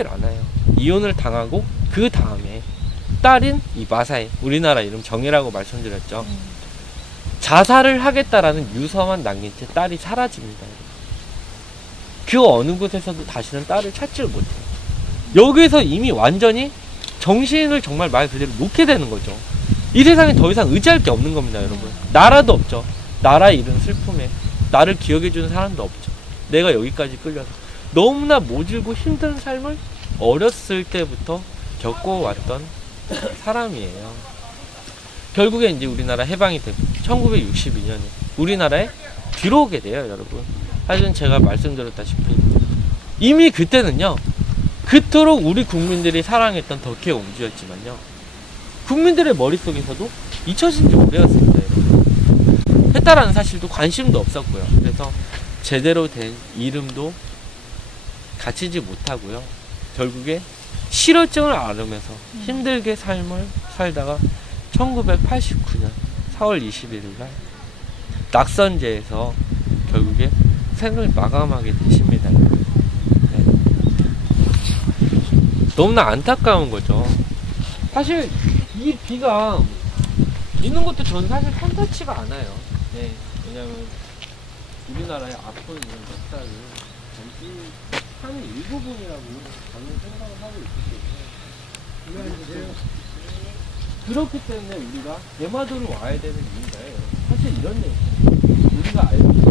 살질 않아요. 이혼을 당하고 그 다음에 딸인 이 마사에 우리나라 이름 정이라고 말씀드렸죠. 자살을 하겠다라는 유서만 남긴 채 딸이 사라집니다. 그 어느 곳에서도 다시는 딸을 찾지를 못해요. 여기서 이미 완전히 정신을 정말 말 그대로 놓게 되는 거죠. 이 세상에 더 이상 의지할 게 없는 겁니다, 여러분. 나라도 없죠. 나라 잃은 슬픔에 나를 기억해주는 사람도 없죠. 내가 여기까지 끌려서 너무나 모질고 힘든 삶을 어렸을 때부터 겪어왔던 사람이에요. 결국에 이제 우리나라 해방이 되고 1962년에 우리나라에 들어오게 돼요, 여러분. 하여튼 제가 말씀드렸다시피 이미 그때는요. 그토록 우리 국민들이 사랑했던 덕혜 옹주였지만요. 국민들의 머릿속에서도 잊혀진 지 오래였습니다. 했다라는 사실도 관심도 없었고요. 그래서 제대로 된 이름도 갖추지 못하고요. 결국에 실어증을 앓으면서 힘들게 삶을 살다가 1989년 4월 21일 날 낙선제에서 결국에 생을 마감하게 되십니다. 네. 너무나 안타까운 거죠. 사실 이 비가 있는 것도 저는 사실 탐탁치가 않아요. 네. 왜냐면 우리나라의 아픈 역사를 전 하는 일부분이라고 저는 생각을 하고 있기 때문에 그래서 그렇기 때문에 우리가 대마도를 와야 되는 이유가요. 사실 이런 얘기. 우리가 알고